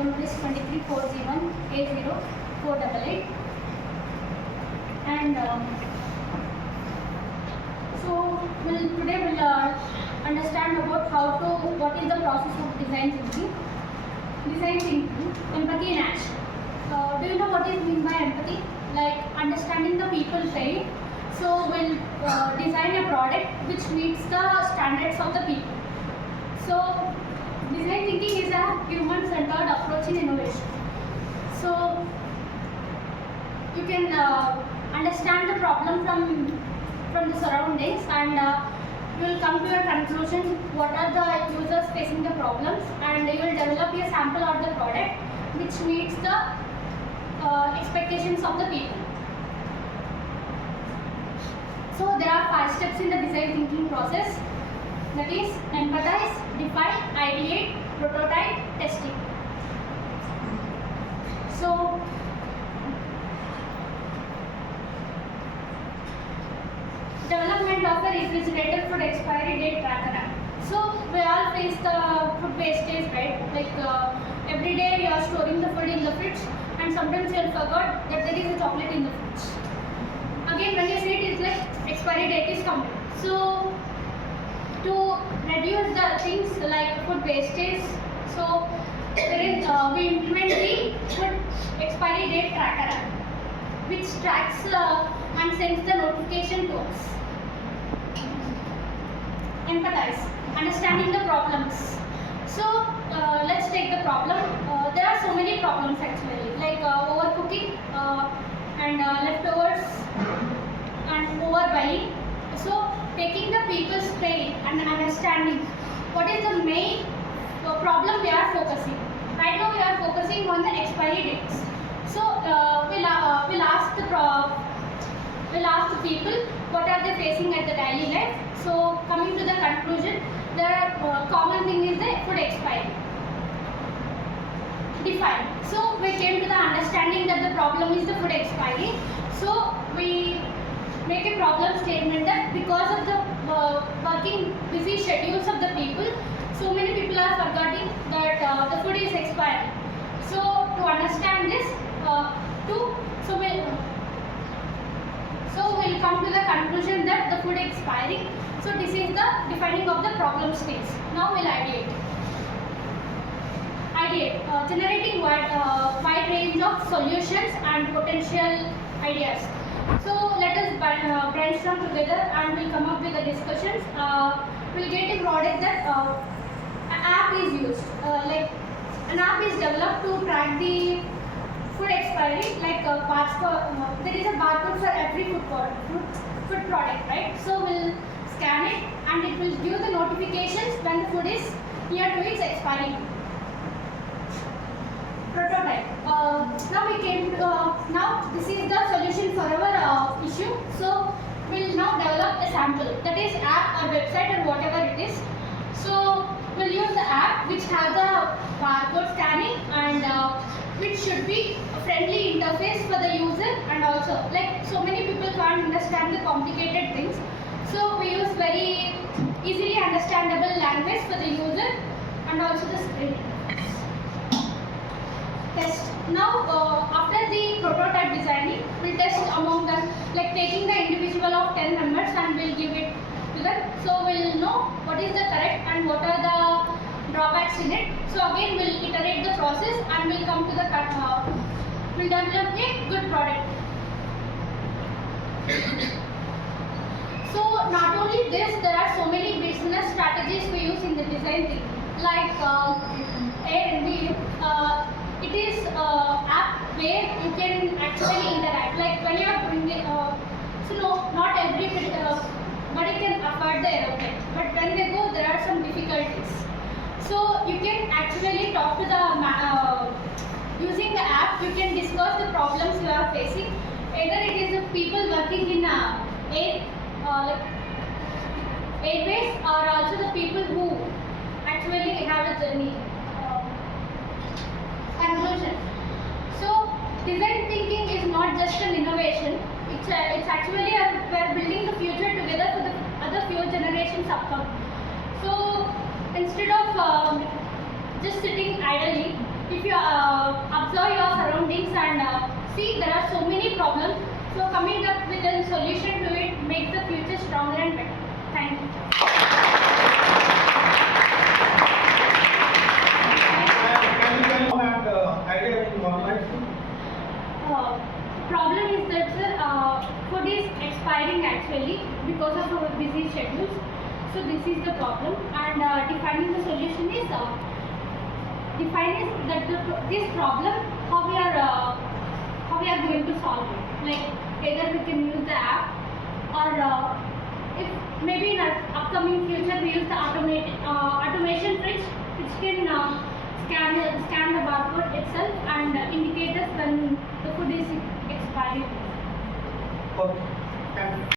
Order number is 2340A0488. And today we'll understand about what is the process of design thinking, empathy in action. Do you know what is meant by empathy? Like understanding the people pain. So we'll design a product which meets the standards of the people. So design thinking is a human-centered approach in innovation. So you can understand the problem from the surroundings, and you will come to a conclusion what are the users facing the problems, and you will develop a sample of the product which meets the expectations of the people. So there are 5 steps in the design thinking process, that is empathize, define, ideate, prototype, testing. So development of the refrigerator food expiry date tracker app. So we all face the food wastage, right? Like every day you are storing the food in the fridge, and sometimes you will forget that there is a chocolate in the fridge. Again, when you see it, it's like expiry date is coming. So to reduce the things like food wastage, so there is we implement the food expiry date tracker app, which tracks and sends the notification to us. Empathize, understanding the problems. So let's take the problem. There are so many problems actually, like overcooking and leftovers and overbuying. So taking the people's pain and understanding what is the main problem we are focusing. Right now we are focusing on the expiry dates. So we'll ask the people what are they facing at the daily life. So coming to the conclusion, the common thing is the food expiry. Define. So we came to the understanding that the problem is the food expiry. So we make a problem statement that because of the working busy schedules of the people, so many people are forgetting that the food is expiring. So to understand this, we'll come to the conclusion that the food expiring. So this is the defining of the problem stage. Now we'll ideate. Generating wide range of solutions and potential ideas. So let us brainstorm together and we'll come up with the discussions. We'll get a product that an app is used. Like an app is developed to track the food expiry. Like there is a barcode for every food product, right? So we'll scan it and it will give the notifications when the food is near to its expiry. Prototype. Now this is the solution for our issue. So we'll now develop a sample, that is app or website or whatever it is. So we'll use the app which has the barcode scanning and which should be a friendly interface for the user, and also like so many people can't understand the complicated things. So we use very easily understandable language for the user and also the screen. Test. Now after the prototype designing, we'll test among them, like taking the individual of 10 members and we'll give it to them. So we'll know what is the correct and what are the drawbacks in it. So again we'll iterate the process and we'll come to the we'll develop a good product. So not only this, there are so many business strategies we use in the design thinking, like Airbnb. It is app where you can actually interact. Like when you are doing it, so no, not everybody can afford the aeroplane, but when they go, there are some difficulties. So you can actually talk to the using the app. You can discuss the problems you are facing. Either it is the people working in airways, or also the people who actually have a journey. Conclusion. So design thinking is not just an innovation. It's actually we are building the future together for the other few generations upcoming. So instead of just sitting idly, if you see there are so many problems. So coming up with a solution to it makes the future stronger and better. Thank you. Can you have the idea in one line? Problem is that food is expiring actually because of our busy schedules. So this is the problem, and defining the solution is defining that this problem how we are going to solve it. Like either we can use the app, or if maybe in our upcoming future we use the automation fridge, which can scan the barcode itself and indicate us when the food is expiring. Okay.